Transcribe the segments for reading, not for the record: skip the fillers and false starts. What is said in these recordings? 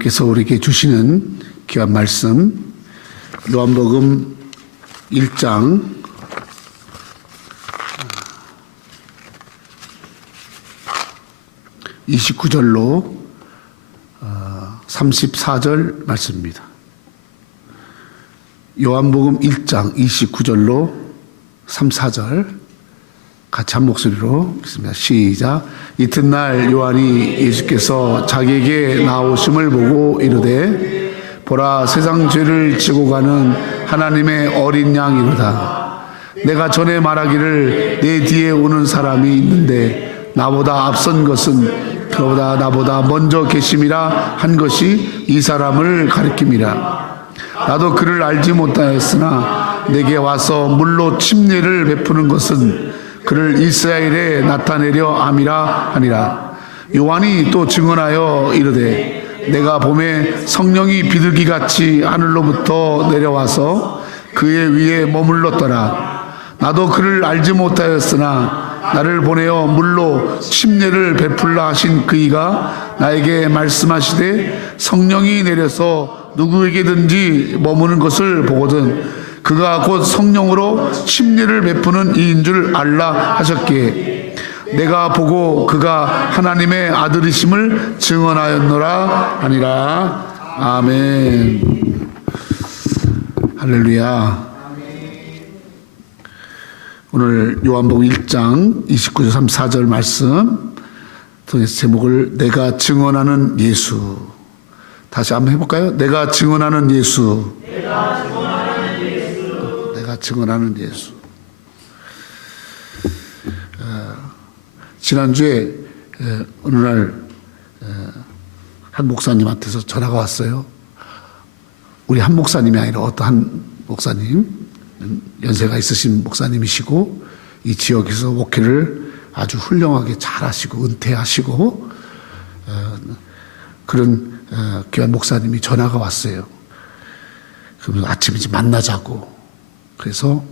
하나님께서 우리에게 주시는 귀한 말씀, 요한복음 1장 29절로 34절 말씀입니다. 요한복음 1장 29절로 34절 같이 한 목소리로 읽습니다. 시작. 이튿날 요한이 예수께서 자기에게 나오심을 보고 이르되 보라, 세상 죄를 지고 가는 하나님의 어린 양이로다. 내가 전에 말하기를 내 뒤에 오는 사람이 있는데 나보다 앞선 것은 그보다 나보다 먼저 계심이라 한 것이 이 사람을 가리킴이라. 나도 그를 알지 못하였으나 내게 와서 물로 침례를 베푸는 것은 그를 이스라엘에 나타내려 함이라 하니라. 요한이 또 증언하여 이르되 내가 봄에 성령이 비둘기같이 하늘로부터 내려와서 그의 위에 머물렀더라. 나도 그를 알지 못하였으나 나를 보내어 물로 침례를 베풀라 하신 그이가 나에게 말씀하시되 성령이 내려서 누구에게든지 머무는 것을 보거든 그가 곧 성령으로 침례를 베푸는 이인 줄 알라 하셨기에 내가 보고 그가 하나님의 아들이심을 증언하였노라 하니라. 아멘. 할렐루야. 오늘 요한복음 1장 29절 34절 말씀 통해서 제목을 내가 증언하는 예수, 다시 한번 해볼까요? 내가 증언하는 예수. 내가 증언하는 예수. 지난주에 어느 날 한 목사님한테서 전화가 왔어요. 우리 한 목사님이 아니라 어떤 한 목사님, 연세가 있으신 목사님이시고 이 지역에서 목회를 아주 훌륭하게 잘하시고 은퇴하시고 그런 귀한 목사님이 전화가 왔어요. 그러면서 아침에 이제 만나자고. 그래서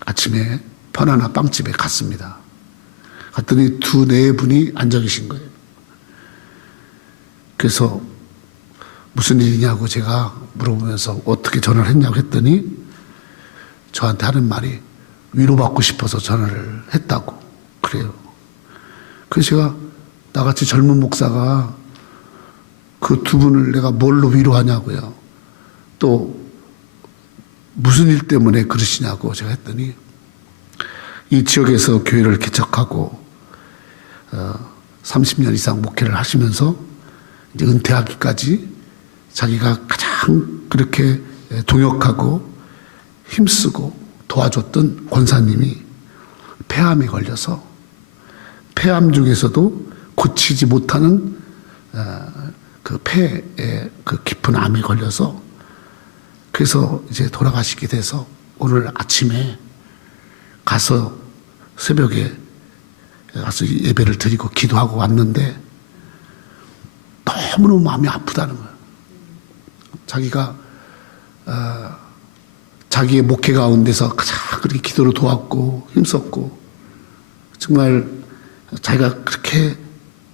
아침에 편안한 빵집에 갔습니다. 갔더니 네 분이 앉아 계신 거예요. 그래서 무슨 일이냐고 제가 물어보면서 어떻게 전화를 했냐고 했더니 저한테 하는 말이 위로받고 싶어서 전화를 했다고 그래요. 그래서 제가 나같이 젊은 목사가 그 두 분을 내가 뭘로 위로하냐고요. 또 무슨 일 때문에 그러시냐고 제가 했더니 이 지역에서 교회를 개척하고 30년 이상 목회를 하시면서 이제 은퇴하기까지 자기가 가장 그렇게 동역하고 힘쓰고 도와줬던 권사님이 폐암에 걸려서 폐암 중에서도 고치지 못하는 그 폐에 그 깊은 암에 걸려서 그래서 이제 돌아가시게 돼서 오늘 아침에 가서 새벽에 가서 예배를 드리고 기도하고 왔는데 너무너무 마음이 아프다는 거예요. 자기가 자기의 목회 가운데서 가장 그렇게 기도를 도왔고 힘썼고 정말 자기가 그렇게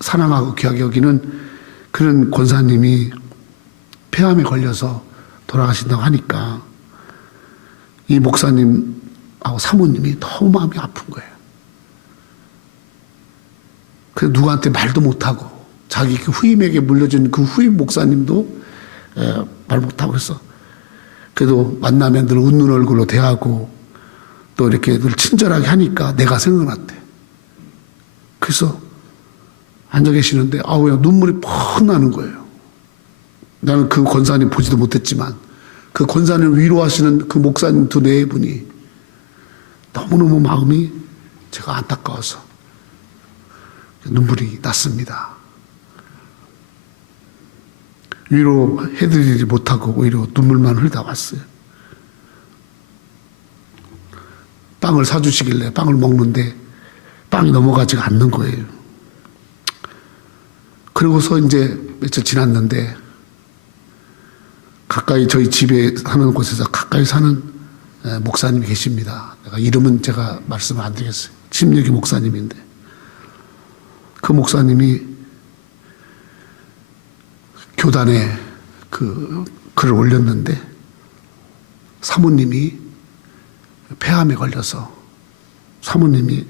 사랑하고 귀하게 여기는 그런 권사님이 폐암에 걸려서 돌아가신다고 하니까 이 목사님하고 사모님이 너무 마음이 아픈 거예요. 그래서 누구한테 말도 못하고 자기 그 후임에게 물려준 그 후임 목사님도 말 못하고 그래서 그래도 만나면 늘 웃는 얼굴로 대하고 또 이렇게 늘 친절하게 하니까 내가 생각났대. 그래서 앉아 계시는데 아우야 눈물이 펑 나는 거예요. 나는 그 권사님 보지도 못했지만 그 권사님 위로하시는 그 목사님 네 분이 너무너무 마음이 제가 안타까워서 눈물이 났습니다. 위로해드리지 못하고 오히려 눈물만 흘다 왔어요. 빵을 사주시길래 빵을 먹는데 빵이 넘어가지가 않는 거예요. 그러고서 이제 며칠 지났는데 가까이 저희 집에 사는 곳에서 가까이 사는 목사님이 계십니다. 이름은 제가 말씀을 안 드리겠어요. 침례교 목사님인데 그 목사님이 교단에 그 글을 올렸는데 사모님이 폐암에 걸려서 사모님이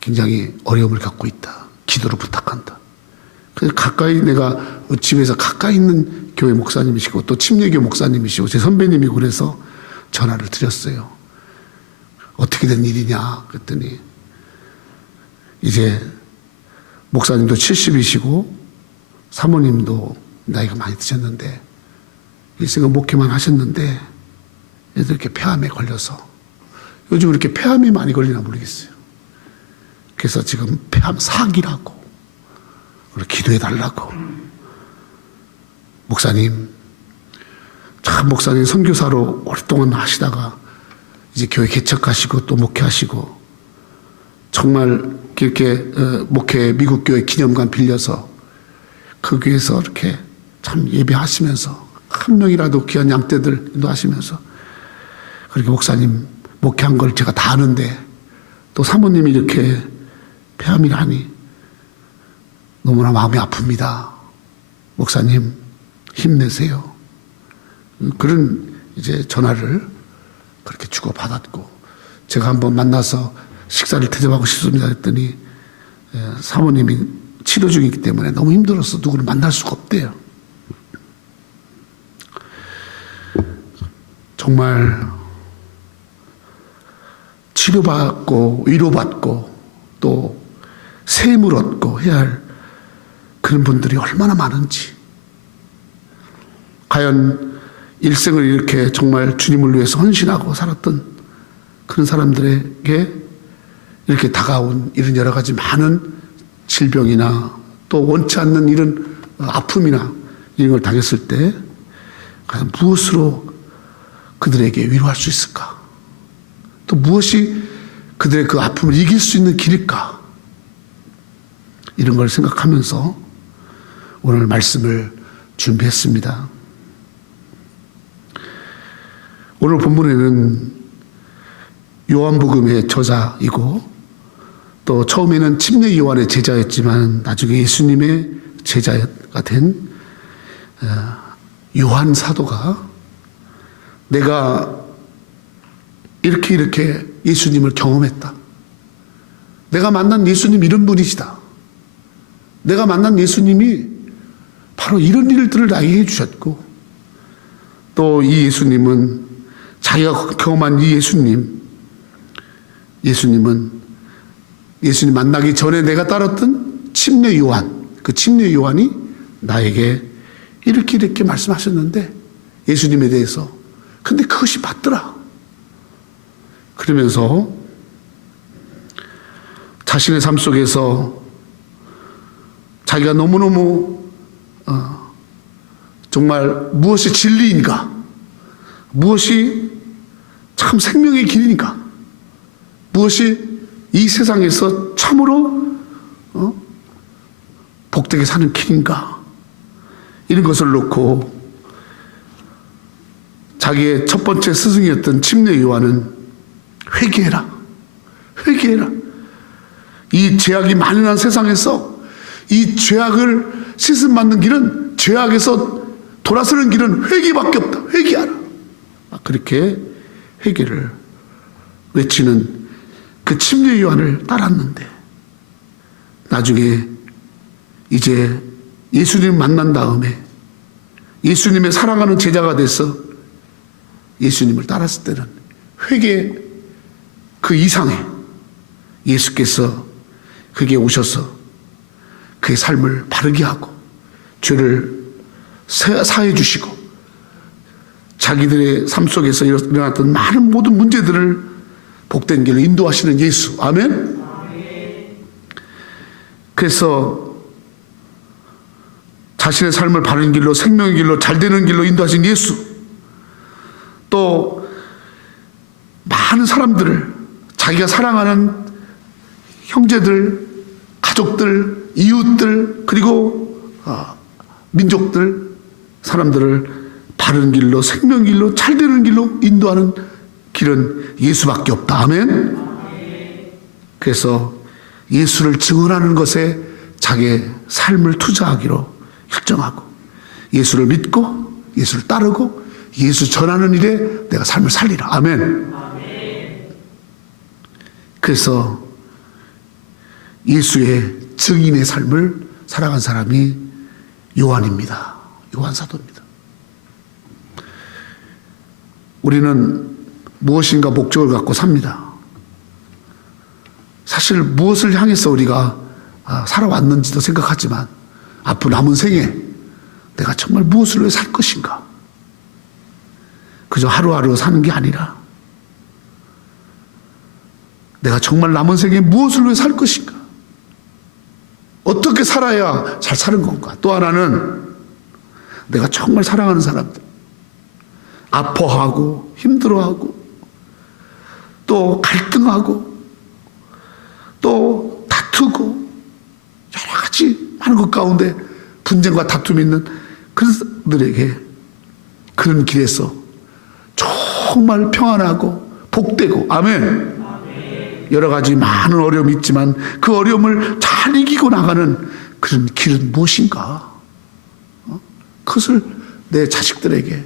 굉장히 어려움을 갖고 있다. 기도를 부탁한다. 그래서 가까이 내가 집에서 가까이 있는 교회 목사님이시고 또 침례교 목사님이시고 제 선배님이고 그래서 전화를 드렸어요. 어떻게 된 일이냐 그랬더니 이제 목사님도 70이시고 사모님도 나이가 많이 드셨는데 일생은 목회만 하셨는데 애들 이렇게 폐암에 걸려서 요즘 이렇게 폐암이 많이 걸리나 모르겠어요. 그래서 지금 폐암 사기라고 기도해 달라고. 목사님, 참 목사님 선교사로 오랫동안 하시다가 이제 교회 개척하시고 또 목회하시고 정말 이렇게 목회 미국 교회 기념관 빌려서 그 교회에서 이렇게 참 예배하시면서 한 명이라도 귀한 양떼들 인도하시면서 그렇게 목사님 목회한 걸 제가 다 아는데 또 사모님이 이렇게 폐암이라니 너무나 마음이 아픕니다. 목사님 힘내세요. 그런 이제 전화를 그렇게 주고 받았고 제가 한번 만나서 식사를 대접하고 싶습니다 했더니 사모님이 치료 중이기 때문에 너무 힘들어서 누구를 만날 수가 없대요. 정말 치료받고 위로받고 또 샘을 얻고 해야 할 그런 분들이 얼마나 많은지. 과연 일생을 이렇게 정말 주님을 위해서 헌신하고 살았던 그런 사람들에게 이렇게 다가온 이런 여러 가지 많은 질병이나 또 원치 않는 이런 아픔이나 이런 걸 당했을 때 과연 무엇으로 그들에게 위로할 수 있을까? 또 무엇이 그들의 그 아픔을 이길 수 있는 길일까? 이런 걸 생각하면서 오늘 말씀을 준비했습니다. 오늘 본문에는 요한복음의 저자이고 또 처음에는 침례 요한의 제자였지만 나중에 예수님의 제자가 된 요한 사도가 내가 이렇게 예수님을 경험했다. 내가 만난 예수님 이런 분이시다. 내가 만난 예수님이 바로 이런 일들을 나에게 해주셨고 또 이 예수님은 자기가 경험한 이 예수님은 예수님 만나기 전에 내가 따랐던 침례 요한, 그 침례 요한이 나에게 이렇게 말씀하셨는데 예수님에 대해서 근데 그것이 맞더라. 그러면서 자신의 삶 속에서 자기가 너무너무 정말 무엇이 진리인가, 무엇이 참 생명의 길인가, 무엇이 이 세상에서 참으로 복되게 사는 길인가, 이런 것을 놓고 자기의 첫 번째 스승이었던 침례 요한은 회개해라. 이 죄악이 만연한 세상에서 이 죄악을 씻음받는 길은, 죄악에서 돌아서는 길은 회개밖에 없다. 회개하라. 그렇게 회개를 외치는 그 침례 요한을 따랐는데 나중에 이제 예수님 만난 다음에 예수님의 사랑하는 제자가 돼서 예수님을 따랐을 때는 회개 그 이상의 예수께서 그게 오셔서 그의 삶을 바르게 하고 죄를 사해 주시고 자기들의 삶 속에서 일어났던 많은 모든 문제들을 복된 길로 인도하시는 예수. 아멘. 그래서 자신의 삶을 바른 길로, 생명의 길로, 잘되는 길로 인도하신 예수. 또 많은 사람들을, 자기가 사랑하는 형제들, 가족들, 이웃들, 그리고 민족들, 사람들을 바른 길로, 생명 길로, 잘되는 길로 인도하는 길은 예수밖에 없다. 아멘. 그래서 예수를 증언하는 것에 자기의 삶을 투자하기로 결정하고 예수를 믿고 예수를 따르고 예수 전하는 일에 내가 삶을 살리라. 아멘. 그래서 예수의 증인의 삶을 살아간 사람이 요한입니다. 요한 사도입니다. 우리는 무엇인가 목적을 갖고 삽니다. 사실 무엇을 향해서 우리가 살아왔는지도 생각하지만 앞으로 남은 생에 내가 정말 무엇을 위해 살 것인가? 그저 하루하루 사는 게 아니라 내가 정말 남은 생에 무엇을 위해 살 것인가? 어떻게 살아야 잘 사는 건가? 또 하나는 내가 정말 사랑하는 사람들, 아파하고 힘들어하고 또 갈등하고 또 다투고 여러 가지 많은 것 가운데 분쟁과 다툼이 있는 그들에게 그런 길에서 정말 평안하고 복되고 아멘. 여러 가지 많은 어려움이 있지만 그 어려움을 잘 이기고 나가는 그런 길은 무엇인가? 그것을 내 자식들에게,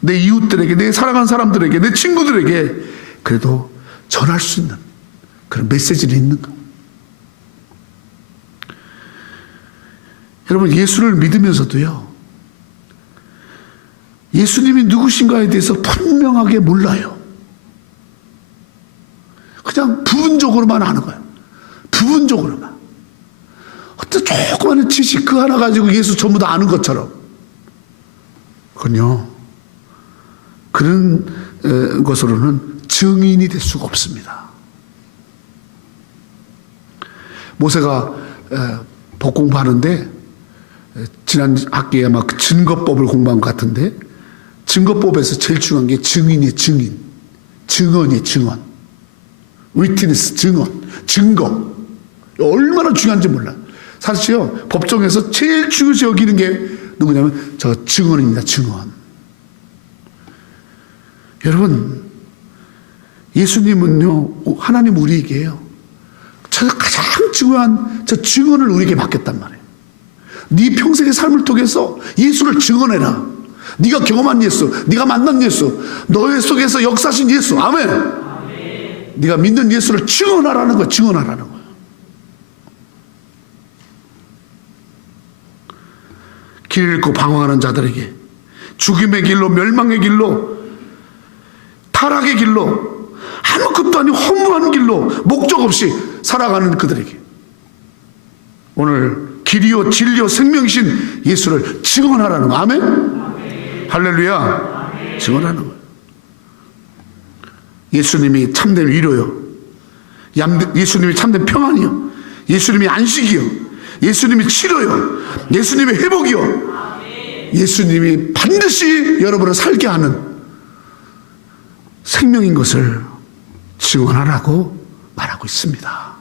내 이웃들에게, 내 사랑하는 사람들에게, 내 친구들에게 그래도 전할 수 있는 그런 메시지는 있는가? 여러분, 예수를 믿으면서도요, 예수님이 누구신가에 대해서 분명하게 몰라요. 그냥 부분적으로만 아는 거예요. 부분적으로만. 어떤 조그마한 지식 그 하나 가지고 예수 전부 다 아는 것처럼. 그건요, 그런 것으로는 증인이 될 수가 없습니다. 모세가 법 공부하는데 지난 학기에 아마 그 증거법을 공부한 것 같은데 증거법에서 제일 중요한 게 증인이에요. 증인. 증언이에요. 증언. 위트니스, 증거. 얼마나 중요한지 몰라. 사실요, 법정에서 제일 중요시 여기는 게 누구냐면 저 증언입니다. 증언. 여러분, 예수님은요, 하나님 우리에게요, 저 가장 중요한 저 증언을 우리에게 맡겼단 말이에요. 네 평생의 삶을 통해서 예수를 증언해라. 네가 경험한 예수, 네가 만난 예수, 너의 속에서 역사하신 예수. 아멘. 네가 믿는 예수를 증언하라는 거야. 증언하라는 거야. 길 잃고 방황하는 자들에게, 죽음의 길로, 멸망의 길로, 타락의 길로, 아무것도 아닌 허무한 길로 목적 없이 살아가는 그들에게 오늘 길이요 진리요 생명이신 예수를 증언하라는 거야. 아멘? 할렐루야. 아멘. 증언하는 거야. 예수님이 참된 위로요, 예수님이 참된 평안이요, 예수님이 안식이요, 예수님이 치료요, 예수님이 회복이요, 예수님이 반드시 여러분을 살게 하는 생명인 것을 증언하라고 말하고 있습니다.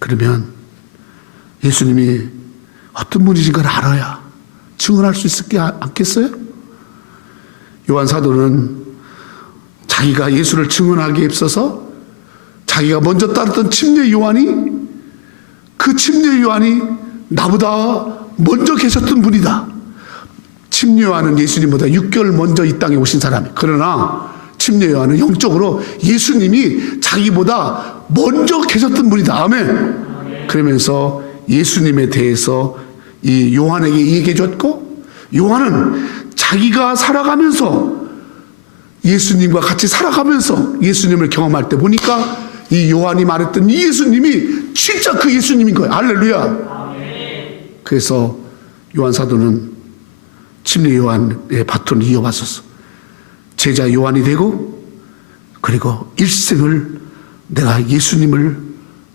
그러면 예수님이 어떤 분이신가를 알아야 증언할 수 있지 않겠어요? 요한 사도는 자기가 예수를 증언하기에 앞서서 자기가 먼저 따랐던 침례 요한이, 그 침례 요한이 나보다 먼저 계셨던 분이다. 침례 요한은 예수님보다 6개월 먼저 이 땅에 오신 사람이에요. 그러나 침례 요한은 영적으로 예수님이 자기보다 먼저 계셨던 분이다. 아멘. 그러면서 예수님에 대해서 이 요한에게 얘기해 줬고, 요한은 자기가 살아가면서 예수님과 같이 살아가면서 예수님을 경험할 때 보니까 이 요한이 말했던 이 예수님이 진짜 그 예수님인 거예요. 할렐루야. 그래서 요한 사도는 침례 요한의 바톤을 이어받아서 제자 요한이 되고, 그리고 일생을 내가 예수님을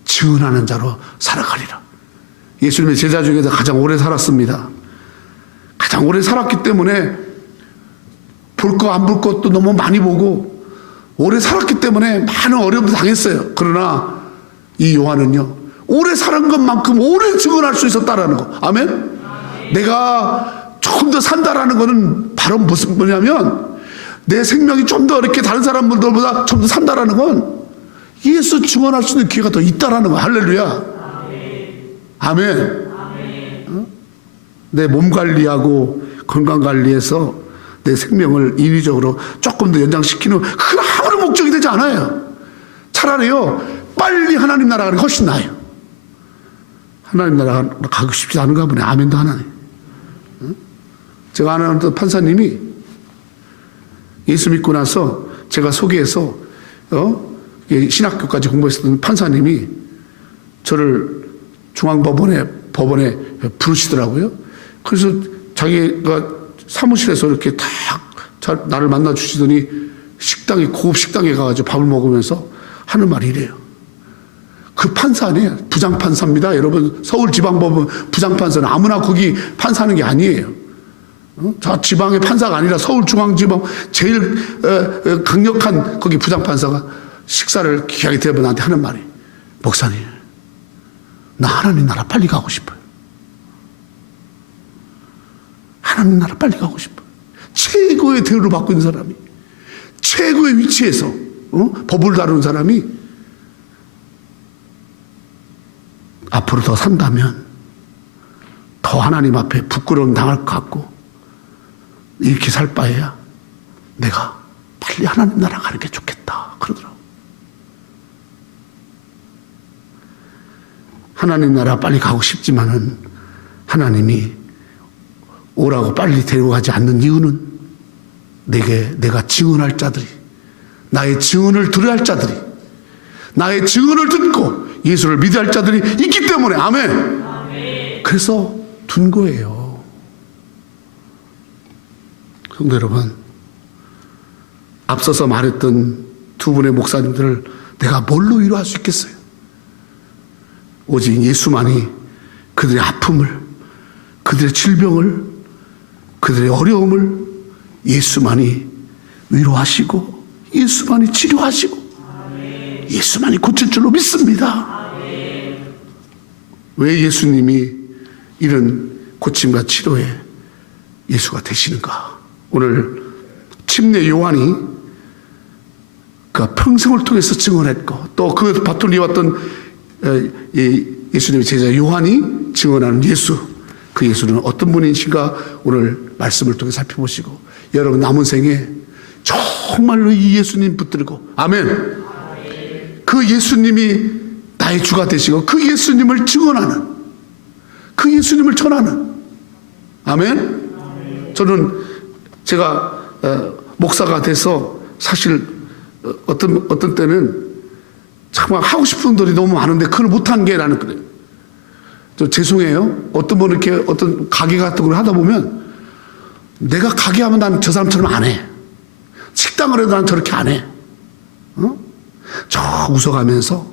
증언하는 자로 살아가리라. 예수님의 제자 중에서 가장 오래 살았습니다. 가장 오래 살았기 때문에 볼 거 안 볼 것도 너무 많이 보고 오래 살았기 때문에 많은 어려움도 당했어요. 그러나 이 요한은요, 오래 살은 것만큼 오래 증언할 수 있었다라는 거. 아멘? 내가 조금 더 산다라는 거는 바로 무슨 뭐냐면 내 생명이 좀 더 이렇게 다른 사람들보다 좀 더 산다라는 건 예수 증언할 수 있는 기회가 더 있다라는 거. 할렐루야. 아멘. 아멘. 내 몸 관리하고 건강 관리해서 내 생명을 인위적으로 조금 더 연장시키는 그 아무런 목적이 되지 않아요. 차라리요, 빨리 하나님 나라 가는 게 훨씬 나아요. 하나님 나라 가고 싶지 않은가 보네. 아멘도 하나님. 제가 아는 어떤 판사님이 예수 믿고 나서 제가 소개해서 신학교까지 공부했었던 판사님이 저를 중앙법원에 부르시더라고요. 그래서 자기가 사무실에서 이렇게 딱 나를 만나 주시더니 고급 식당에 가가지고 밥을 먹으면서 하는 말이 이래요. 그 판사 아니에요. 부장판사입니다. 여러분, 서울지방법원 부장판사는 아무나 거기 판사하는 게 아니에요. 저 지방의 판사가 아니라 서울중앙지방 제일 강력한 거기 부장판사가 식사를 귀하게 대하면 나한테 하는 말이, 목사님, 나 하나님 나라 빨리 가고 싶어요. 하나님 나라 빨리 가고 싶어요. 최고의 대우를 받고 있는 사람이, 최고의 위치에서 법을 다루는 사람이 앞으로 더 산다면 더 하나님 앞에 부끄러움 당할 것 같고, 이렇게 살 바에야 내가 빨리 하나님 나라 가는 게 좋겠다 그러더라고. 하나님 나라 빨리 가고 싶지만은 하나님이 오라고 빨리 데려가지 않는 이유는 내가 증언할 자들이, 나의 증언을 들어야 할 자들이, 나의 증언을 듣고 예수를 믿어야 할 자들이 있기 때문에. 아멘. 그래서 둔 거예요. 성도 여러분, 앞서서 말했던 두 분의 목사님들을 내가 뭘로 위로할 수 있겠어요? 오직 예수만이 그들의 아픔을, 그들의 질병을, 그들의 어려움을 예수만이 위로하시고 예수만이 치료하시고 예수만이 고칠 줄로 믿습니다. 왜 예수님이 이런 고침과 치료에 예수가 되시는가? 오늘 침례 요한이 그 평생을 통해서 증언했고, 또 그 바톤 이어왔던 예수님의 제자 요한이 증언하는 예수, 그 예수는 어떤 분이신가 오늘 말씀을 통해 살펴보시고, 여러분 남은 생에 정말로 이 예수님 붙들고, 아멘, 그 예수님이 나의 주가 되시고 그 예수님을 증언하는, 그 예수님을 전하는, 아멘. 저는 제가 목사가 돼서 사실 어떤 때는 정말 하고 싶은 일이 너무 많은데 그걸 못한 게 나는 그래요. 저 죄송해요. 어떤 분 이렇게 어떤 가게 같은 걸 하다 보면 내가 가게 하면 난 저 사람처럼 안 해. 식당을 해도 난 저렇게 안 해. 저 웃어가면서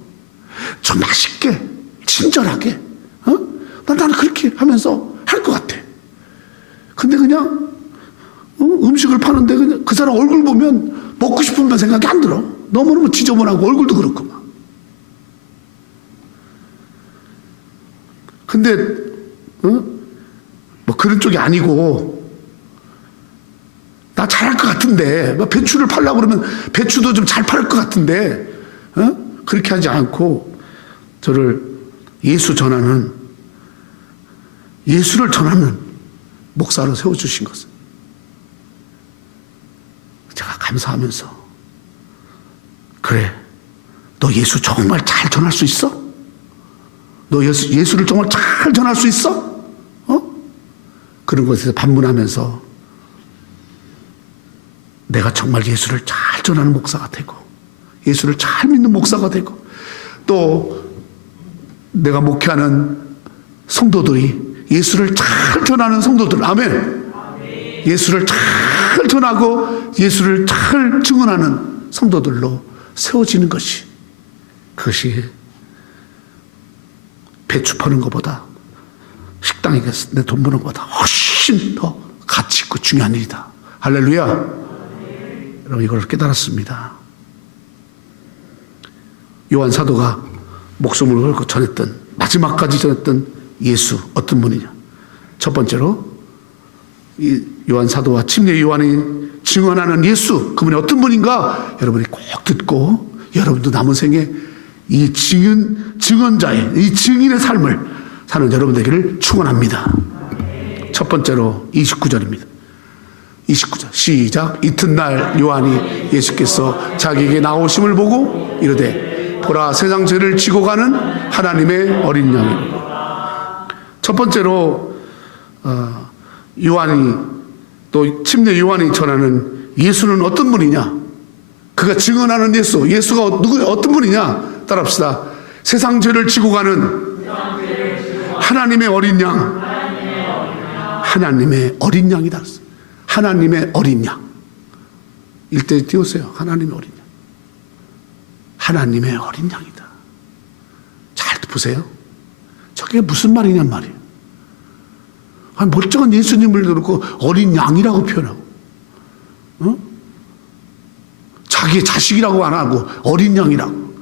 저 맛있게 친절하게 나는 그렇게 하면서 할 것 같아. 근데 그냥 음식을 파는데 그냥 그 사람 얼굴 보면 먹고 싶은 생각이 안 들어. 너무너무 지저분하고 얼굴도 그렇고 막. 근데 뭐 그런 쪽이 아니고 나 잘할 것 같은데, 뭐 배추를 팔려고 그러면 배추도 좀 잘 팔 것 같은데 그렇게 하지 않고 저를 예수를 전하는 목사로 세워주신 것을 제가 감사하면서, 그래, 너 예수 정말 잘 전할 수 있어? 너 예수를 정말 잘 전할 수 있어? 그런 것에 반문하면서 내가 정말 예수를 잘 전하는 목사가 되고 예수를 잘 믿는 목사가 되고, 또 내가 목회하는 성도들이 예수를 잘 전하는 성도들, 아멘. 예수를 잘 전하고 예수를 잘 증언하는 성도들로 세워지는 것이, 그것이 배추 파는 것보다, 식당에 가서 내 돈 버는 것보다 훨씬 더 가치 있고 중요한 일이다. 할렐루야. 여러분, 이걸 깨달았습니다. 요한 사도가 목숨을 걸고 전했던, 마지막까지 전했던 예수, 어떤 분이냐? 첫 번째로 이 요한 사도와 침례 요한이 증언하는 예수, 그분이 어떤 분인가 여러분이 꼭 듣고 여러분도 남은 생에 이 증언자의, 이 증인의 삶을 사는 여러분 되기를 축원합니다. 첫 번째로 29절입니다. 29절 시작. 이튿날 요한이 예수께서 자기에게 나오심을 보고 이르되 보라 세상 죄를 지고 가는 하나님의 어린 양이로다. 첫 번째로 요한이 또 침례 요한이 전하는 예수는 어떤 분이냐, 그가 증언하는 예수가 어떤 분이냐 따라합시다. 세상 죄를 지고 가는 하나님의 어린 양, 하나님의 어린 양이다. 하나님의 어린 양. 일대 띄우세요. 하나님의 어린 양. 하나님의 어린 양이다. 잘 보세요. 저게 무슨 말이냔 말이에요. 아니, 멀쩡한 예수님을 그렇고 어린 양이라고 표현하고, 자기의 자식이라고 안 하고 어린 양이라고.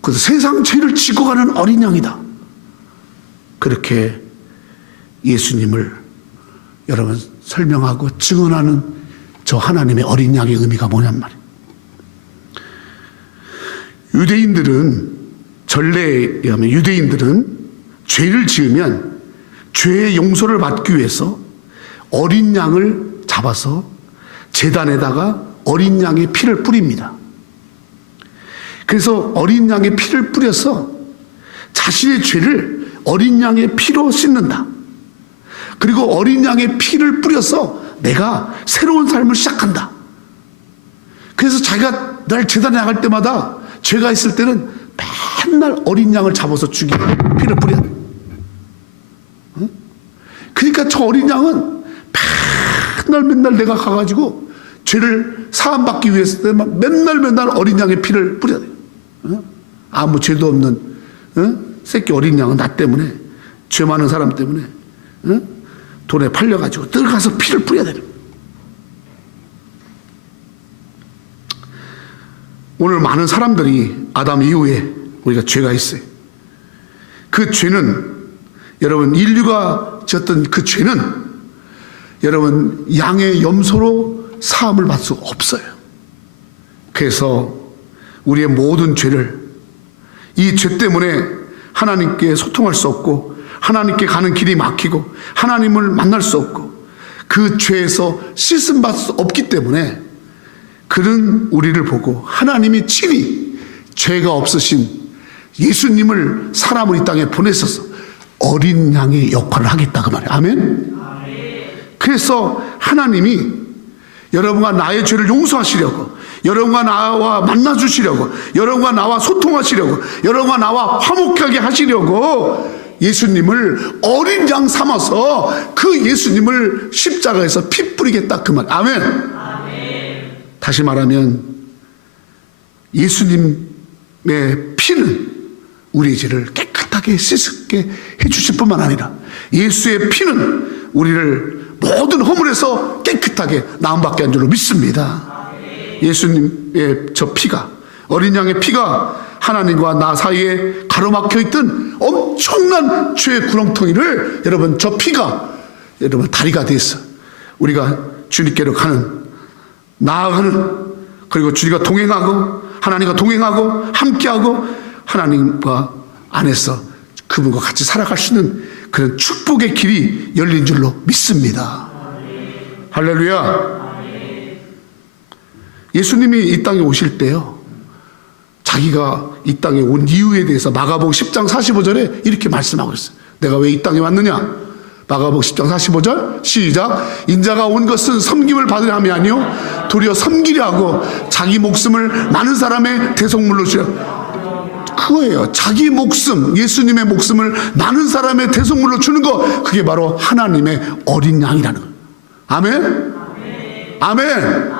그래서 세상 죄를 지고 가는 어린 양이다. 그렇게 예수님을 여러분 설명하고 증언하는 저 하나님의 어린 양의 의미가 뭐냔 말이에요. 유대인들은, 전례에 의하면 유대인들은 죄를 지으면 죄의 용서를 받기 위해서 어린 양을 잡아서 제단에다가 어린 양의 피를 뿌립니다. 그래서 어린 양의 피를 뿌려서 자신의 죄를 어린 양의 피로 씻는다. 그리고 어린 양의 피를 뿌려서 내가 새로운 삶을 시작한다. 그래서 자기가 날 제단에 나갈 때마다 죄가 있을 때는 맨날 어린 양을 잡아서 죽이고 피를 뿌려야 돼. 그러니까 저 어린 양은 맨날 내가 가가지고 죄를 사함받기 위해서 맨날 어린 양의 피를 뿌려야 돼. 아무 죄도 없는 새끼 어린 양은 나 때문에, 죄 많은 사람 때문에 돈에 팔려가지고 늘 가서 피를 뿌려야 되는. 오늘 많은 사람들이 아담 이후에 우리가 죄가 있어요. 그 죄는, 여러분 인류가 지었던 그 죄는 여러분 양의 염소로 사함을 받을 수 없어요. 그래서 우리의 모든 죄를, 이 죄 때문에 하나님께 소통할 수 없고 하나님께 가는 길이 막히고 하나님을 만날 수 없고 그 죄에서 씻음 받을 수 없기 때문에 그는 우리를 보고 하나님이 친히 죄가 없으신 예수님을 사람을 이 땅에 보내셔서 어린 양의 역할을 하겠다 그 말이에요. 아멘? 그래서 하나님이 여러분과 나의 죄를 용서하시려고, 여러분과 나와 만나주시려고, 여러분과 나와 소통하시려고, 여러분과 나와 화목하게 하시려고 예수님을 어린 양 삼아서 그 예수님을 십자가에서 피 뿌리겠다 그 말. 아멘. 아멘. 다시 말하면 예수님의 피는 우리의 죄를 깨끗하게 씻게 해주실 뿐만 아니라 예수의 피는 우리를 모든 허물에서 깨끗하게 나음받게 한 줄로 믿습니다. 예수님의 저 피가, 어린 양의 피가 하나님과 나 사이에 가로막혀 있던 엄청난 죄의 구렁텅이를 여러분 저 피가 여러분 다리가 돼서 우리가 주님께로 가는, 나아가는, 그리고 주님과 동행하고 하나님과 동행하고 함께하고 하나님과 안에서 그분과 같이 살아갈 수 있는 그런 축복의 길이 열린 줄로 믿습니다. 할렐루야. 예수님이 이 땅에 오실 때요, 자기가 이 땅에 온 이유에 대해서 마가복음 10장 45절에 이렇게 말씀하고 있어요. 내가 왜 이 땅에 왔느냐? 마가복음 10장 45절 시작. 인자가 온 것은 섬김을 받으려 함이 아니요 도리어 섬기려 하고 자기 목숨을 많은 사람의 대속물로 주려. 그거예요. 자기 목숨, 예수님의 목숨을 많은 사람의 대속물로 주는 거, 그게 바로 하나님의 어린 양이라는 거예요. 아멘? 아멘.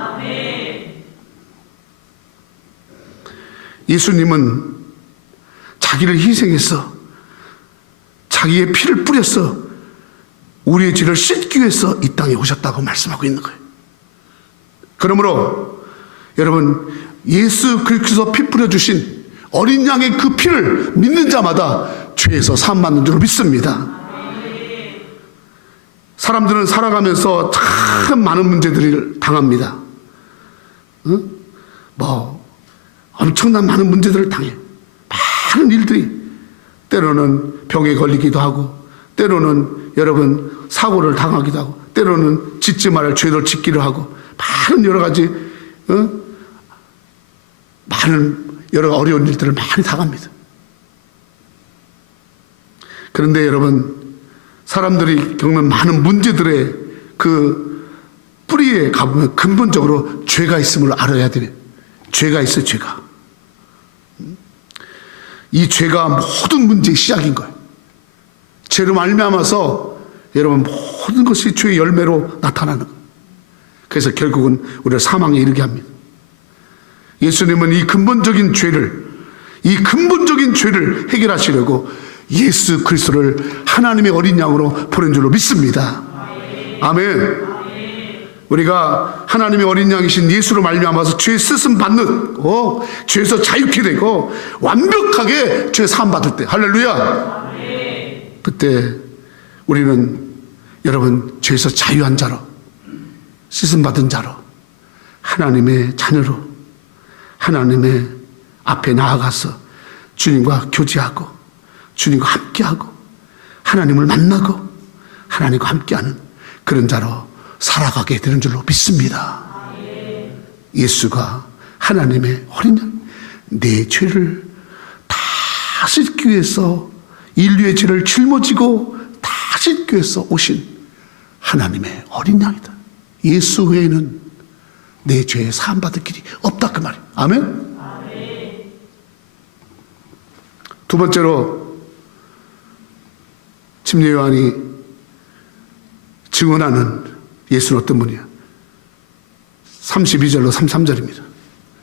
예수님은 자기를 희생해서 자기의 피를 뿌려서 우리의 죄를 씻기 위해서 이 땅에 오셨다고 말씀하고 있는 거예요. 그러므로 여러분 예수 그리스도께서 피 뿌려주신 어린 양의 그 피를 믿는 자마다 죄에서 사함받는 줄 믿습니다. 사람들은 살아가면서 참 많은 문제들을 당합니다. 엄청난 많은 문제들을 당해. 많은 일들이, 때로는 병에 걸리기도 하고 때로는 여러분 사고를 당하기도 하고, 때로는 짓지 말할 죄를 짓기를 하고, 많은 여러 가지 많은 여러 어려운 일들을 많이 당합니다. 그런데 여러분, 사람들이 겪는 많은 문제들의 그 뿌리에 가보면 근본적으로 죄가 있음을 알아야 돼요. 죄가 있어요, 죄가. 이 죄가 모든 문제의 시작인 거예요. 죄로 말미암아서 여러분 모든 것이 죄의 열매로 나타나는 거예요. 그래서 결국은 우리를 사망에 이르게 합니다. 예수님은 이 근본적인 죄를 해결하시려고 예수 그리스도를 하나님의 어린 양으로 보낸 줄로 믿습니다. 아멘. 우리가 하나님의 어린 양이신 예수로 말미암아서 죄 쓰심 받는 죄에서 자유케 되고 완벽하게 죄 사함 받을 때, 할렐루야. 그때 우리는 여러분 죄에서 자유한 자로, 씻음 받은 자로, 하나님의 자녀로 하나님의 앞에 나아가서 주님과 교제하고 주님과 함께하고 하나님을 만나고 하나님과 함께하는 그런 자로 살아가게 되는 줄로 믿습니다. 예수가 하나님의 어린 양, 내 죄를 다 씻기 위해서, 인류의 죄를 짊어지고 다 씻기 위해서 오신 하나님의 어린 양이다. 예수 외에는 내 죄에 사함받을 길이 없다, 그 말이에요. 아멘? 두 번째로 침례 요한이 증언하는 예수는 어떤 분이야? 32절로 33절입니다.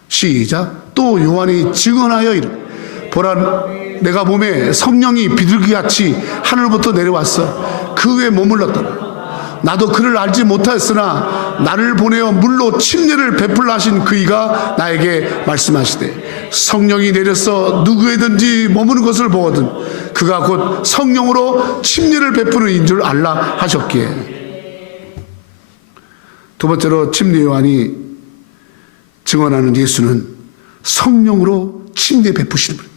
시작. 또 요한이 증언하여 이르되 보라, 내가 몸에 성령이 비둘기같이 하늘부터 내려왔어 그 위에 머물렀더라. 나도 그를 알지 못하였으나 나를 보내어 물로 침례를 베풀라 하신 그이가 나에게 말씀하시되 성령이 내려서 누구에든지 머무는 것을 보거든 그가 곧 성령으로 침례를 베푸는 이인 줄 알라 하셨기에. 두 번째로 침례 요한이 증언하는 예수는 성령으로 침례 베푸시는 분.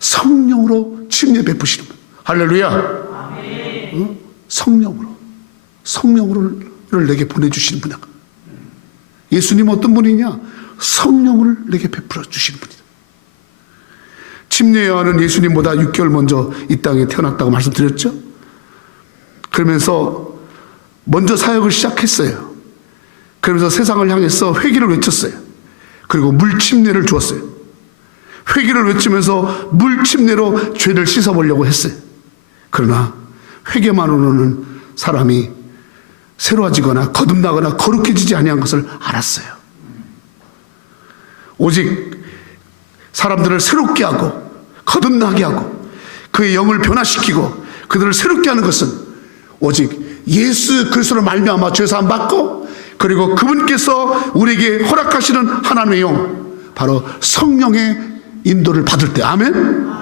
성령으로 침례 베푸시는 분. 할렐루야. 성령으로를 내게 보내주시는 분이다. 예수님 어떤 분이냐? 성령을 내게 베풀어 주시는 분이다. 침례 요한은 예수님보다 6개월 먼저 이 땅에 태어났다고 말씀드렸죠. 그러면서 먼저 사역을 시작했어요. 그러면서 세상을 향해서 회개를 외쳤어요. 그리고 물 침례를 주었어요. 회개를 외치면서 물 침례로 죄를 씻어보려고 했어요. 그러나 회개만으로는 사람이 새로워지거나 거듭나거나 거룩해지지 아니한 것을 알았어요. 오직 사람들을 새롭게 하고 거듭나게 하고 그의 영을 변화시키고 그들을 새롭게 하는 것은 오직 예수 그리스도로 말미암아 죄사함 받고 그리고 그분께서 우리에게 허락하시는 하나님의 영, 바로 성령의 인도를 받을 때. 아멘.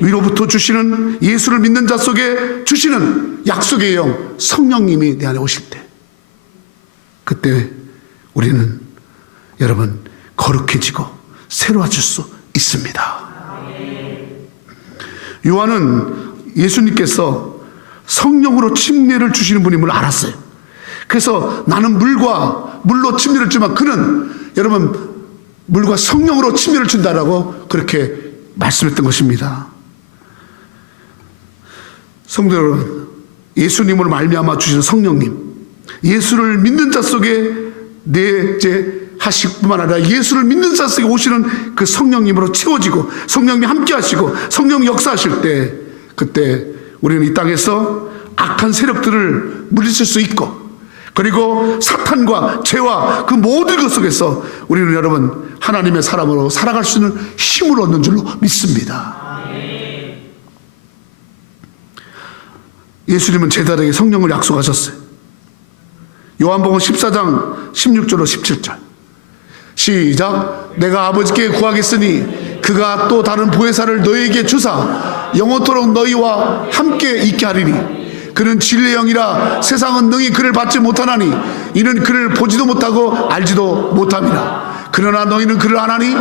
위로부터 주시는 예수를 믿는 자 속에 주시는 약속의 영, 성령님이 내 안에 오실 때, 그때 우리는 여러분 거룩해지고 새로워질 수 있습니다. 요한은 예수님께서 성령으로 침례를 주시는 분임을 알았어요. 그래서 나는 물로 침례를 주지만 그는 여러분 물과 성령으로 침례를 준다라고 그렇게 말씀했던 것입니다. 성도 여러분, 예수님으로 말미암아 주시는 성령님, 예수를 믿는 자 속에 내재하실 뿐만 아니라 예수를 믿는 자 속에 오시는 그 성령님으로 채워지고 성령님이 함께 하시고 성령이 역사하실 때, 그때 우리는 이 땅에서 악한 세력들을 물리칠 수 있고, 그리고 사탄과 죄와 그 모든 것 속에서 우리는 여러분 하나님의 사람으로 살아갈 수 있는 힘을 얻는 줄로 믿습니다. 예수님은 제자들에게 성령을 약속하셨어요. 요한복음 14장 16절로 17절 시작. 내가 아버지께 구하겠으니 그가 또 다른 보혜사를 너희에게 주사 영원토록 너희와 함께 있게 하리니 그는 진리의 영이라 세상은 능히 그를 받지 못하나니 이는 그를 보지도 못하고 알지도 못함이라. 그러나 너희는 그를 아나니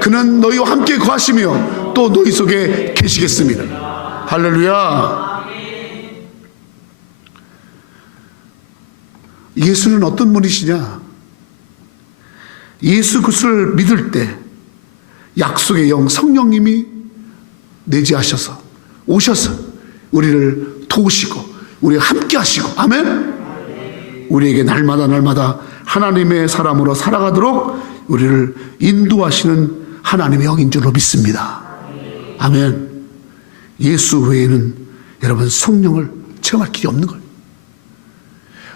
그는 너희와 함께 거하시며 또 너희 속에 계시겠습니다. 할렐루야. 예수는 어떤 분이시냐? 예수 그리스도를 믿을 때 약속의 영 성령님이 내재하셔서 오셔서 우리를 도우시고 우리와 함께 하시고, 아멘. 우리에게 날마다 하나님의 사람으로 살아가도록 우리를 인도하시는 하나님의 영인 줄로 믿습니다. 아멘. 예수 외에는 여러분 성령을 체험할 길이 없는 거예요.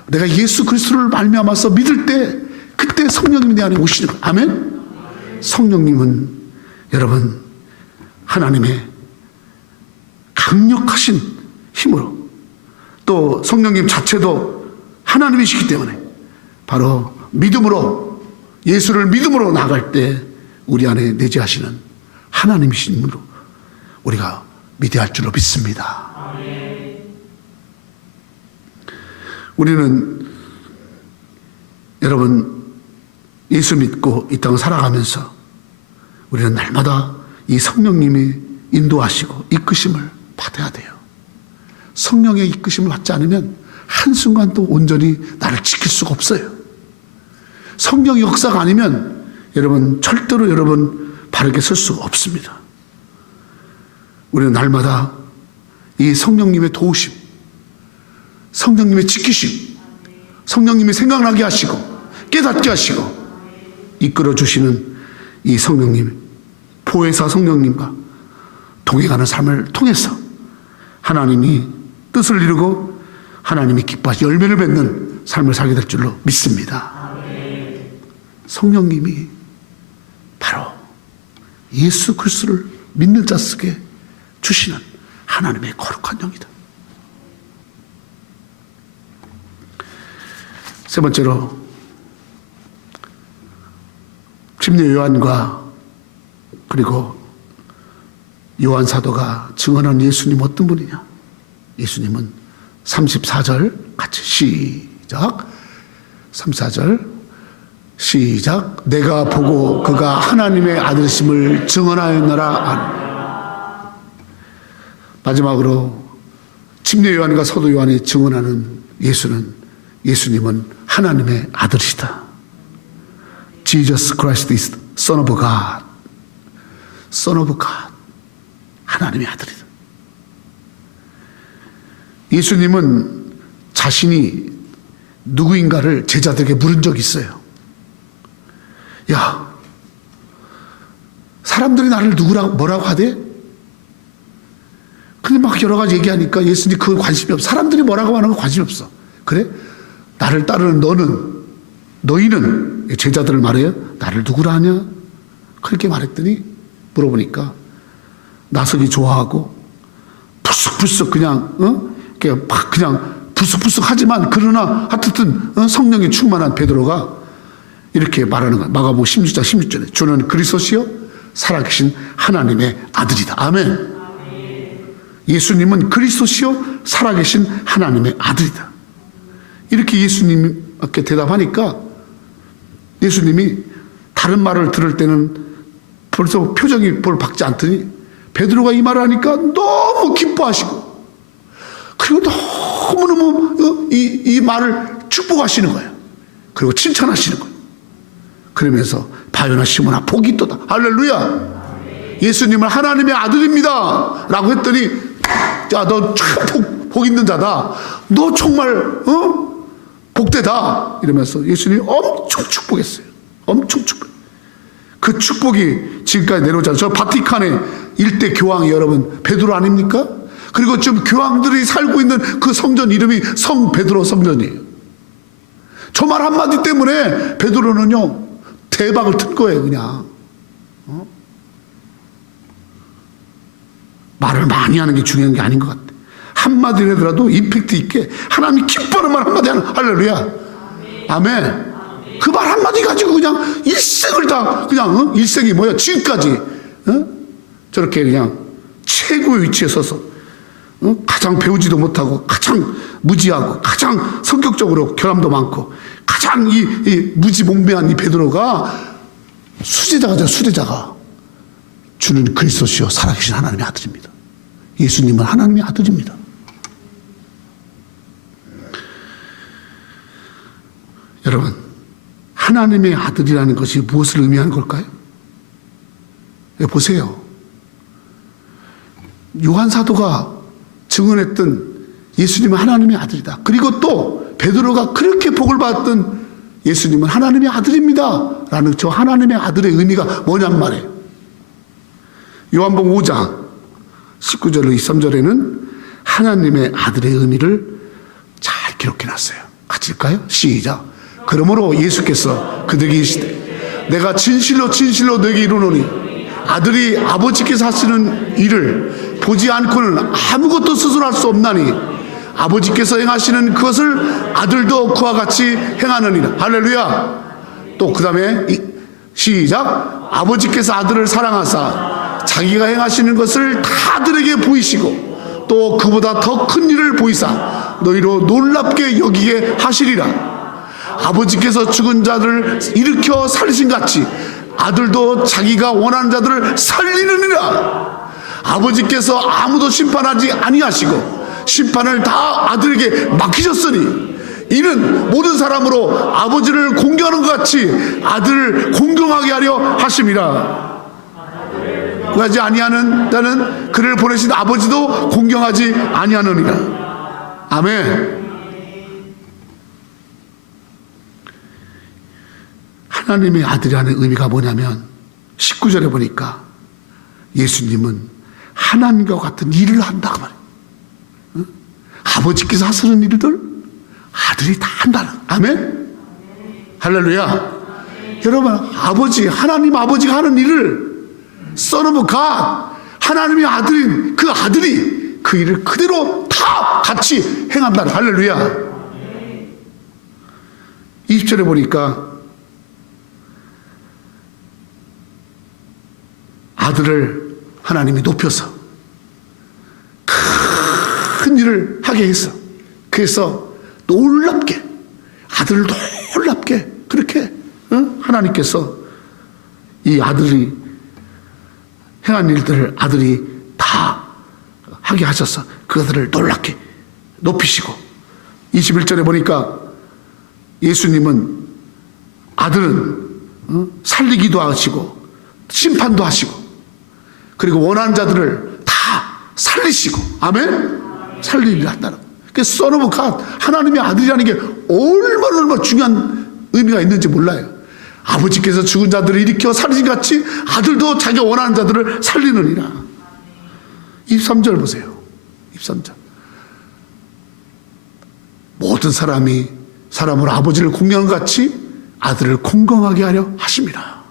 내가 예수 그리스도를 말미암아서 믿을 때 그때 성령님이 내 안에 오시는 거예요. 아멘. 성령님은 여러분 하나님의 강력하신 힘으로, 또 성령님 자체도 하나님이시기 때문에 바로 믿음으로, 예수를 믿음으로 나갈 때 우리 안에 내재하시는 하나님이신 분으로 우리가 믿어야 할 줄로 믿습니다. 우리는 여러분 예수 믿고 이 땅을 살아가면서 우리는 날마다 이 성령님이 인도하시고 이끄심을 받아야 돼요. 성령의 이끄심을 받지 않으면 한순간도 온전히 나를 지킬 수가 없어요. 성령의 역사가 아니면 여러분 절대로 여러분 바르게 설 수가 없습니다. 우리는 날마다 이 성령님의 도우심, 성령님의 지키심, 성령님이 생각나게 하시고 깨닫게 하시고 이끌어 주시는 이 성령님, 보혜사 성령님과 동행하는 삶을 통해서 하나님이 뜻을 이루고 하나님이 기뻐하시 열매를 맺는 삶을 살게 될 줄로 믿습니다. 성령님이 바로 예수 그리스도를 믿는 자 속에 주시는 하나님의 거룩한 영이다. 세 번째로 침례 요한과 그리고 요한 사도가 증언한 예수님 어떤 분이냐? 예수님은 34절 같이 시작. 34절 시작. 내가 보고 그가 하나님의 아들이심을 증언하였노라. 마지막으로 침례 요한과 사도 요한이 증언하는 예수님은 하나님의 아들이시다. Jesus Christ is the Son of God. Son of God. 하나님의 아들이다. 예수님은 자신이 누구인가를 제자들에게 물은 적이 있어요. 야, 사람들이 나를 누구라고 뭐라고 하대? 근데 막 여러 가지 얘기하니까 예수님 그건 관심이 없어. 사람들이 뭐라고 하는 건 관심이 없어. 그래? 나를 따르는 너희는 제자들을 말해요. 나를 누구라 하냐? 그렇게 말했더니 물어보니까 나서기 좋아하고 불쑥불쑥 그냥 그냥 불쑥불쑥 하지만 그러나 하여튼 성령에 충만한 베드로가 이렇게 말하는 거야. 마가복음 16장 16절에 주는 그리스도시요 살아계신 하나님의 아들이다. 아멘. 예수님은 그리스도시요 살아계신 하나님의 아들이다. 이렇게 예수님께 대답하니까 예수님이 다른 말을 들을 때는 벌써 표정이 볼 박지 않더니 베드로가 이 말을 하니까 너무 기뻐하시고 그리고 너무너무 이 말을 축복하시는 거예요. 그리고 칭찬하시는 거예요. 그러면서 바요나 시몬아 복이 있도다. 할렐루야. 예수님을 하나님의 아들입니다 라고 했더니 야, 너 참 복 있는 자다. 너 정말 복되다. 이러면서 예수님이 엄청 축복했어요. 엄청 축복. 그 축복이 지금까지 내려오잖아요. 저 바티칸의 일대 교황이 여러분 베드로 아닙니까? 그리고 지금 교황들이 살고 있는 그 성전 이름이 성 베드로 성전이에요. 저 말 한마디 때문에 베드로는요 대박을 튼 거예요. 그냥 말을 많이 하는 게 중요한 게 아닌 것 같아. 한마디라도 임팩트 있게 하나님이 기뻐하는 말 한마디 하는 할렐루야. 아멘. 그 말 한마디 가지고 그냥 일생을 다 그냥 일생이 뭐야 지금까지 저렇게 그냥 최고의 위치에 서서 가장 배우지도 못하고 가장 무지하고 가장 성격적으로 결함도 많고 가장 이 무지몽매한 이 베드로가 수제자가 수제자가 주는 그리스도시요 살아계신 하나님의 아들입니다. 예수님은 하나님의 아들입니다. 여러분, 하나님의 아들이라는 것이 무엇을 의미하는 걸까요? 보세요. 요한 사도가 증언했던 예수님은 하나님의 아들이다. 그리고 또 베드로가 그렇게 복을 받았던 예수님은 하나님의 아들입니다 라는 저 하나님의 아들의 의미가 뭐냔 말이에요. 요한복음 5장 19절로 23절에는 하나님의 아들의 의미를 잘 기록해놨어요. 같이 읽까요? 시작. 그러므로 예수께서 그들에게 이르시되 내가 진실로 진실로 너에게 이르노니 아들이 아버지께서 하시는 일을 보지 않고는 아무것도 스스로 할 수 없나니 아버지께서 행하시는 그것을 아들도 그와 같이 행하느니라. 할렐루야. 또 그 다음에 시작. 아버지께서 아들을 사랑하사 자기가 행하시는 것을 다들에게 보이시고 또 그보다 더 큰 일을 보이사 너희로 놀랍게 여기게 하시리라. 아버지께서 죽은 자들을 일으켜 살리신 같이 아들도 자기가 원하는 자들을 살리느니라. 아버지께서 아무도 심판하지 아니하시고 심판을 다 아들에게 맡기셨으니 이는 모든 사람으로 아버지를 공경하는 것 같이 아들을 공경하게 하려 하심이라. 그러지 아니하는 자는 그를 보내신 아버지도 공경하지 아니하느니라. 아멘. 하나님의 아들이라는 의미가 뭐냐면 19절에 보니까 예수님은 하나님과 같은 일을 한다 그 말이에요. 아버지께서 하시는 일들 아들이 다 한다는. 아멘. 할렐루야. 여러분, 아버지, 하나님 아버지가 하는 일을 Son of God, 하나님의 아들인 그 아들이 그 일을 그대로 다 같이 행한다는. 할렐루야. 20절에 보니까 아들을 하나님이 높여서 큰 일을 하게 했어. 그래서 놀랍게, 아들을 놀랍게 그렇게 하나님께서 이 아들이 행한 일들을 아들이 다 하게 하셔서 그들을 놀랍게 높이시고 21절에 보니까 예수님은 아들은 살리기도 하시고 심판도 하시고 그리고 원하는 자들을 다 살리시고. 아멘. 살리기를 한다는. 그래서 Son of God, 하나님의 아들이라는 게 얼마나 중요한 의미가 있는지 몰라요. 아버지께서 죽은 자들을 일으켜 살리신 같이 아들도 자기가 원하는 자들을 살리느니라. 23절 보세요. 23절. 모든 사람이 사람으로 아버지를 공경하는 것 같이 아들을 공경하게 하려 하심이라.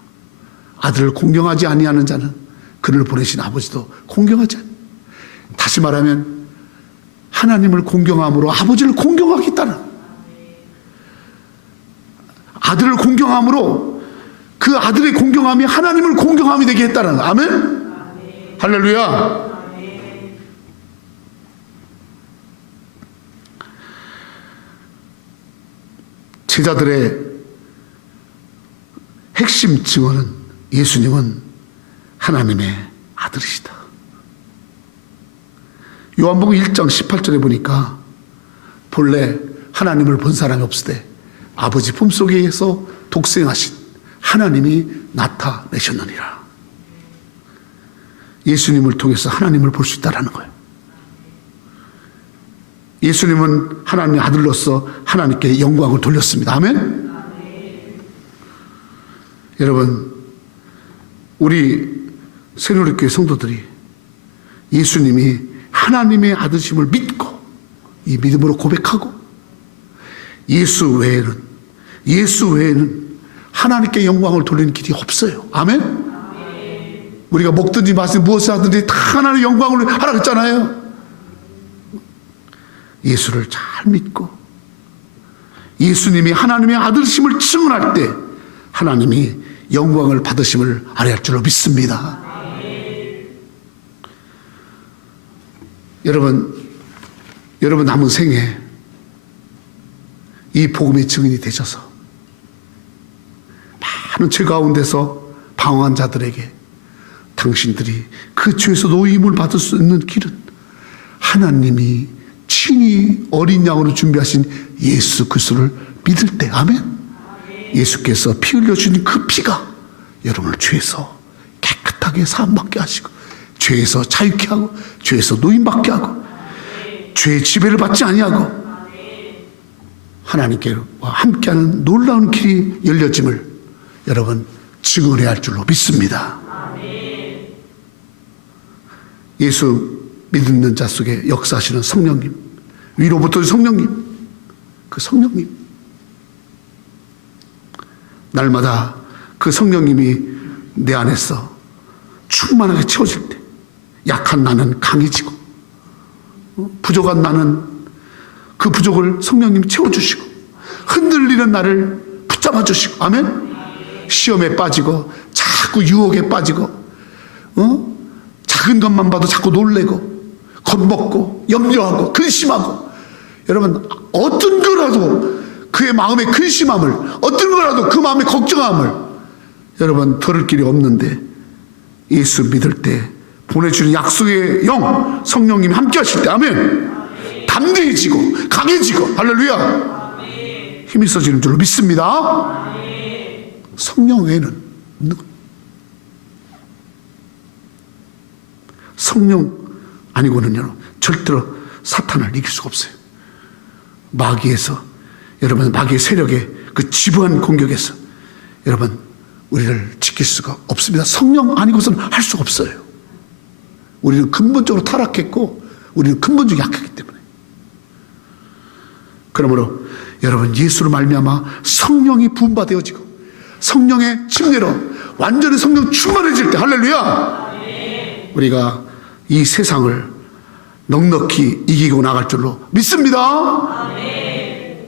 아들을 공경하지 아니하는 자는 그를 보내신 아버지도 공경하지 않. 다시 말하면 하나님을 공경함으로 아버지를 공경하겠다는, 아들을 공경함으로 그 아들의 공경함이 하나님을 공경함이 되게 했다는. 아멘. 할렐루야. 제자들의 핵심 증언은 예수님은 하나님의 아들이시다. 요한복음 1장 18절에 보니까 본래 하나님을 본 사람이 없을 때 아버지 품속에서 독생하신 하나님이 나타내셨느니라. 예수님을 통해서 하나님을 볼 수 있다는 거예요. 예수님은 하나님의 아들로서 하나님께 영광을 돌렸습니다. 아멘. 여러분, 우리 새누리교회 성도들이 예수님이 하나님의 아들심을 믿고 이 믿음으로 고백하고 예수 외에는 하나님께 영광을 돌리는 길이 없어요. 아멘. 우리가 먹든지 마시든지 무엇을 하든지 다 하나님의 영광을 하라 그랬잖아요. 예수를 잘 믿고 예수님이 하나님의 아들심을 증언할 때 하나님이 영광을 받으심을 알아야 할 줄로 믿습니다. 여러분 남은 생에 이 복음의 증인이 되셔서 많은 죄 가운데서 방황한 자들에게 당신들이 그 죄에서 노임을 받을 수 있는 길은 하나님이 친히 어린 양으로 준비하신 예수 그리스도를 믿을 때. 아멘. 예수께서 피 흘려주신 그 피가 여러분을 죄에서 깨끗하게 사함받게 하시고, 죄에서 자유케 하고, 죄에서 노임받게 하고, 죄의 지배를 받지 아니하고 하나님께와 함께하는 놀라운 길이 열려짐을 여러분 증언해야 할 줄로 믿습니다. 예수 믿는 자 속에 역사하시는 성령님, 위로부터 성령님, 그 성령님, 날마다 그 성령님이 내 안에서 충만하게 채워질 때 약한 나는 강해지고, 부족한 나는 그 부족을 성령님이 채워주시고, 흔들리는 나를 붙잡아 주시고, 아멘. 시험에 빠지고 자꾸 유혹에 빠지고, 작은 것만 봐도 자꾸 놀래고 겁먹고 염려하고 근심하고, 여러분 어떤 거라도 그의 마음의 근심함을, 어떤 거라도 그 마음의 걱정함을 여러분 덜을 길이 없는데, 예수 믿을 때 보내주는 약속의 영 성령님이 함께 하실 때, 아멘, 담대해지고 강해지고, 할렐루야, 힘이 있어지는 줄로 믿습니다. 성령 외에는 없는 겁니다. 성령 아니고는요 절대로 사탄을 이길 수가 없어요. 마귀에서, 여러분 마귀의 세력의 그 지부한 공격에서 여러분 우리를 지킬 수가 없습니다. 성령 아니고서는 할 수가 없어요. 우리는 근본적으로 타락했고, 우리는 근본적으로 약하기 때문에. 그러므로 여러분 예수로 말미암아 성령이 부음받아지고 성령의 침례로 완전히 성령 충만해질 때, 할렐루야, 우리가 이 세상을 넉넉히 이기고 나갈 줄로 믿습니다.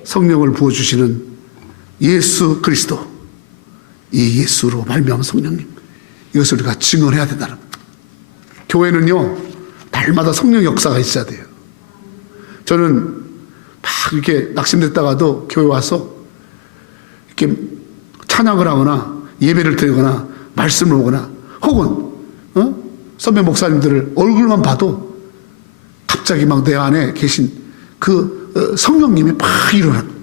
성령을 부어주시는 예수 그리스도, 이 예수로 말미암은 성령님, 이것을 우리가 증언해야 된다는 겁니다. 교회는요 날마다 성령 역사가 있어야 돼요. 저는 막 이렇게 낙심됐다가도 교회 와서 이렇게 찬양을 하거나 예배를 드리거나 말씀을 보거나, 혹은 선배 목사님들을 얼굴만 봐도 갑자기 막 내 안에 계신 그 성령님이 막 일어나는.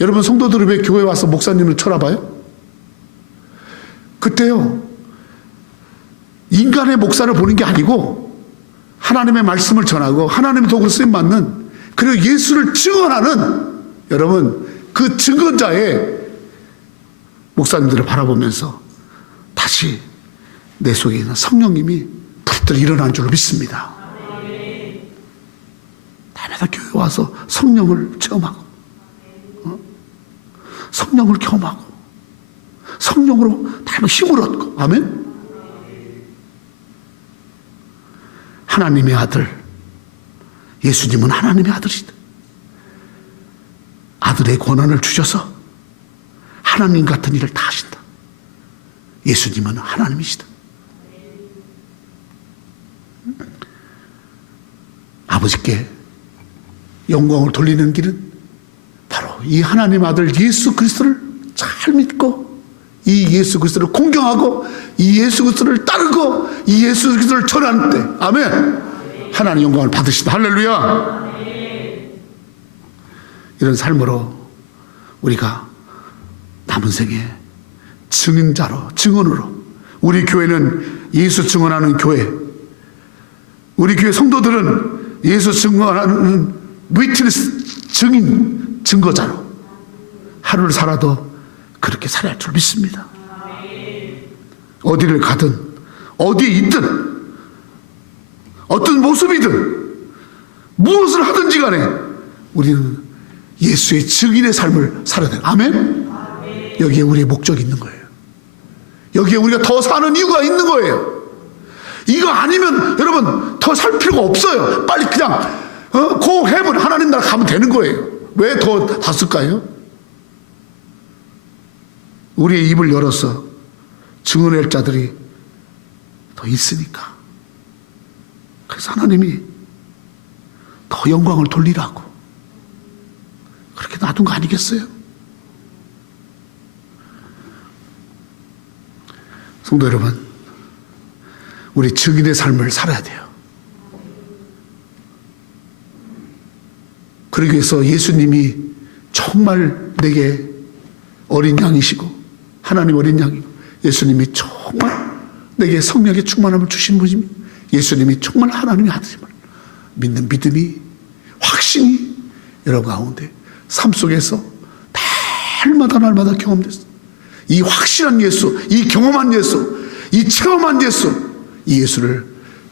여러분 성도들이 왜 교회 와서 목사님을 쳐다봐요? 그때요 인간의 목사를 보는 게 아니고 하나님의 말씀을 전하고 하나님의 도구로 쓰임받는, 그리고 예수를 증언하는 여러분 그 증언자의 목사님들을 바라보면서 다시 내 속에 있는 성령님이 부르짖어 일어나는 줄로 믿습니다. 날마다 교회 와서 성령을 체험하고, 성령을 경험하고, 성령으로 날마다 힘을 얻고, 아멘. 하나님의 아들, 예수님은 하나님의 아들이다. 아들의 권한을 주셔서 하나님 같은 일을 다 하신다. 예수님은 하나님이시다. 아버지께 영광을 돌리는 길은 바로 이 하나님 아들 예수 그리스도를 잘 믿고, 이 예수 그리스도를 공경하고, 이 예수 그리스도를 따르고, 이 예수 그리스도를 전하는 때, 아멘, 하나님 영광을 받으시다. 할렐루야. 이런 삶으로 우리가 남은 생에 증인자로, 증언으로, 우리 교회는 예수 증언하는 교회, 우리 교회 성도들은 예수 증언하는 위트니스, 증인, 증거자로 하루를 살아도 그렇게 살아야 할 줄 믿습니다. 어디를 가든 어디에 있든 어떤 모습이든 무엇을 하든지 간에 우리는 예수의 증인의 삶을 살아야 돼요. 아멘? 여기에 우리의 목적이 있는 거예요. 여기에 우리가 더 사는 이유가 있는 거예요. 이거 아니면 여러분 더 살 필요가 없어요. 빨리 그냥 고 헤븐, 하나님 나라 가면 되는 거예요. 왜 더 다 쓸까요? 우리의 입을 열어서 증언할 자들이 더 있으니까. 그래서 하나님이 더 영광을 돌리라고 그렇게 놔둔 거 아니겠어요? 성도 여러분, 우리 증인의 삶을 살아야 돼요. 그러기 위해서 예수님이 정말 내게 어린 양이시고 하나님 어린 양이고 예수님이 정말 내게 성령의 충만함을 주신 분입니다. 예수님이 정말 하나님의 아들임을 믿는 믿음이 확신이 여러분 가운데 삶 속에서 날마다 경험됐어요. 이 확실한 예수, 이 경험한 예수, 이 체험한 예수, 이 예수를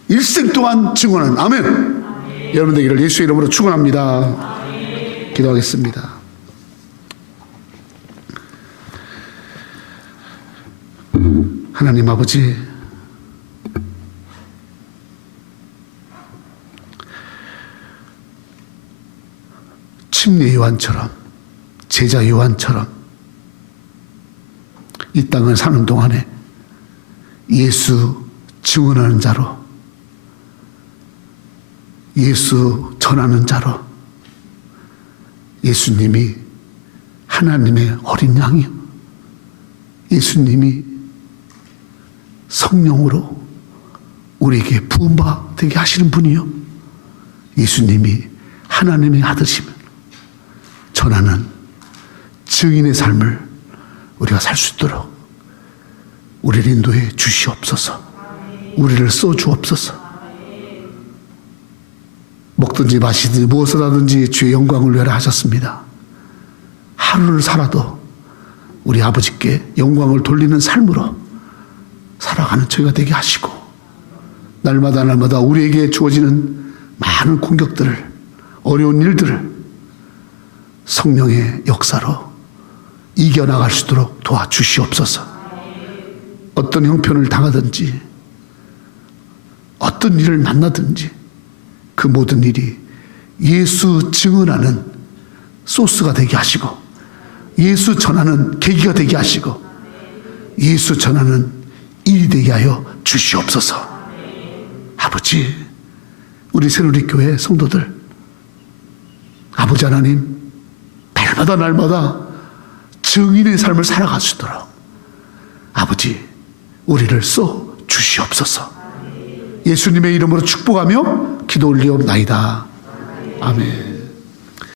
일생 동안 증언하는 아멘. 여러분 되기를 예수의 이름으로 축원합니다. 기도하겠습니다. 하나님 아버지, 침례 요한처럼 제자 요한처럼 이 땅을 사는 동안에 예수 증언하는 자로, 예수 전하는 자로, 예수님이 하나님의 어린 양이요, 예수님이 성령으로 우리에게 부음바 되게 하시는 분이요, 예수님이 하나님의 아들이시면 전하는 증인의 삶을 우리가 살 수 있도록 우리를 인도해 주시옵소서. 우리를 써 주옵소서. 먹든지 마시든지 무엇을 하든지 주의 영광을 위하여 하셨습니다. 하루를 살아도 우리 아버지께 영광을 돌리는 삶으로 살아가는 저희가 되게 하시고, 날마다 우리에게 주어지는 많은 공격들을, 어려운 일들을 성령의 역사로 이겨나갈 수 있도록 도와주시옵소서. 어떤 형편을 당하든지 어떤 일을 만나든지 그 모든 일이 예수 증언하는 소스가 되게 하시고, 예수 전하는 계기가 되게 하시고, 예수 전하는 일이 되게 하여 주시옵소서. 아버지, 우리 새누리교회 성도들, 아버지 하나님, 날마다 증인의 삶을 살아갈 수 있도록 아버지 우리를 써 주시옵소서. 예수님의 이름으로 축복하며 기도 올리옵나이다. 아멘.